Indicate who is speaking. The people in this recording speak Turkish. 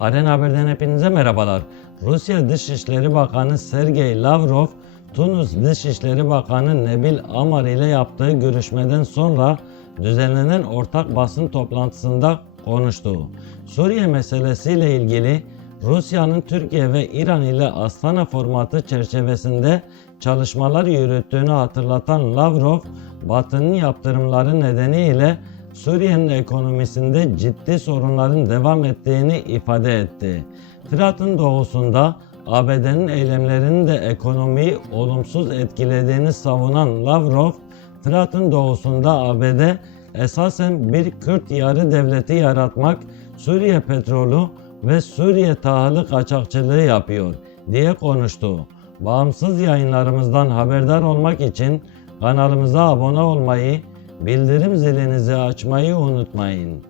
Speaker 1: Arena Haber'den hepinize merhabalar. Rusya Dışişleri Bakanı Sergey Lavrov, Tunus Dışişleri Bakanı Nebil Amar ile yaptığı görüşmeden sonra düzenlenen ortak basın toplantısında konuştu. Suriye meselesiyle ilgili Rusya'nın Türkiye ve İran ile Astana formatı çerçevesinde çalışmalar yürüttüğünü hatırlatan Lavrov, Batı'nın yaptırımları nedeniyle Suriye'nin ekonomisinde ciddi sorunların devam ettiğini ifade etti. Fırat'ın doğusunda ABD'nin eylemlerinin de ekonomiyi olumsuz etkilediğini savunan Lavrov, Fırat'ın doğusunda ABD esasen bir Kürt yarı devleti yaratmak, Suriye petrolü ve Suriye tahılı kaçakçılığı yapıyor diye konuştu. Bağımsız yayınlarımızdan haberdar olmak için kanalımıza abone olmayı, bildirim zilinizi açmayı unutmayın.